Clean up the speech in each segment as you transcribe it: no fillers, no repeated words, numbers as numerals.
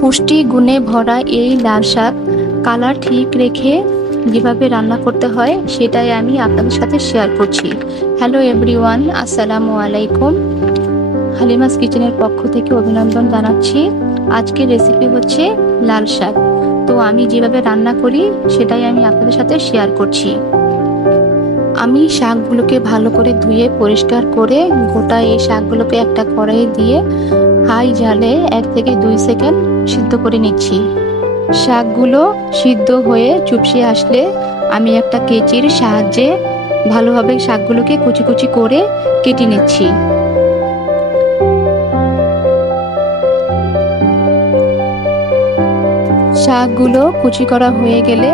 পুষ্টি গুণে ভরা এই লাল শাক কালার ঠিক রেখে যেভাবে রান্না করতে হয় সেটাই আমি আপনাদের সাথে শেয়ার করছি। হ্যালো এভরিওয়ান, আসসালামু আলাইকুম। হালিমাস কিচেনের পক্ষ থেকে অভিনন্দন জানাচ্ছি। আজকের রেসিপি হচ্ছে লাল শাক। তো আমি যেভাবে রান্না করি সেটাই আমি আপনাদের সাথে শেয়ার করছি। আমি শাকগুলোকে ভালো করে ধুয়ে পরিষ্কার করে গোটা এই শাকগুলোকে একটা কড়াইয়ে দিয়ে হাই জালে 1 থেকে 2 সেকেন্ড সিদ্ধ করে নিচ্ছি। শাকগুলো সিদ্ধ হয়ে চুপসে আসলে আমি একটা কেচির সাহায্যে ভালোভাবে শাকগুলোকে কুচি কুচি করে কেটে নিচ্ছি। শাকগুলো কুচি করা হয়ে গেলে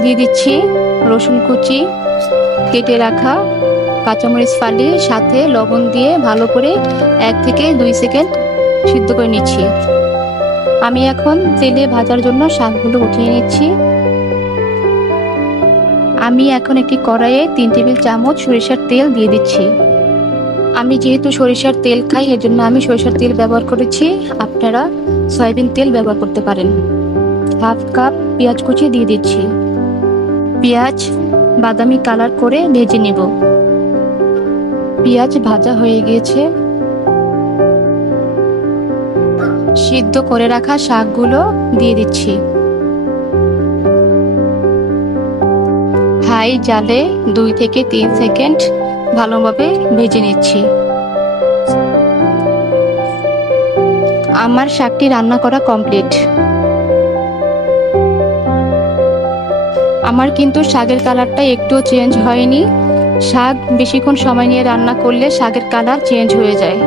দিয়ে দিচ্ছি রসুন কুচি, কেটে রাখা কাঁচামরিচ ফালি, সাথে লবণ দিয়ে ভালো করে 1 থেকে 2 সেকেন্ড সিদ্ধ করে নিচ্ছি। আমি এখন তেলে ভাজার জন্য শাকগুলো উঠিয়ে নিচ্ছি। আমি এখন একটি কড়াইয়ে 3 টেবিল চামচ সরিষার তেল দিয়ে দিচ্ছি। আমি যেহেতু সরিষার তেল খাই এর জন্য আমি সরিষার তেল ব্যবহার করেছি, আপনারা সয়াবিন তেল ব্যবহার করতে পারেন। 1/2 কাপ পেঁয়াজ কুচি দিয়ে দিচ্ছি। পেঁয়াজ বাদামি কালার করে ভেজে নেব। পেঁয়াজ ভাজা হয়ে গিয়েছে। সিদ্ধ করে রাখা শাকগুলো দিয়ে দিচ্ছি। হাই জালে 2 থেকে 3 সেকেন্ড ভালোভাবে ভেজে নিচ্ছি। আমার শাকটি রান্না করা কমপ্লিট। আমার কিন্তু শাকের কালারটা একটু চেঞ্জ হয়নি। শাক বেশিক্ষণ সময় নিয়ে রান্না করলে শাকের কালার চেঞ্জ হয়ে যায়।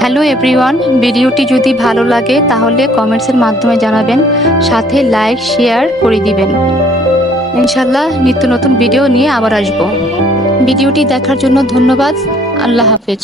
হ্যালো এভরিওয়ান, ভিডিওটি যদি ভালো লাগে তাহলে কমেন্টসের মাধ্যমে জানাবেন, সাথে লাইক শেয়ার করে দিবেন। ইনশাল্লাহ নিত্য নতুন ভিডিও নিয়ে আবার আসবো। ভিডিওটি দেখার জন্য ধন্যবাদ। আল্লাহ হাফেজ।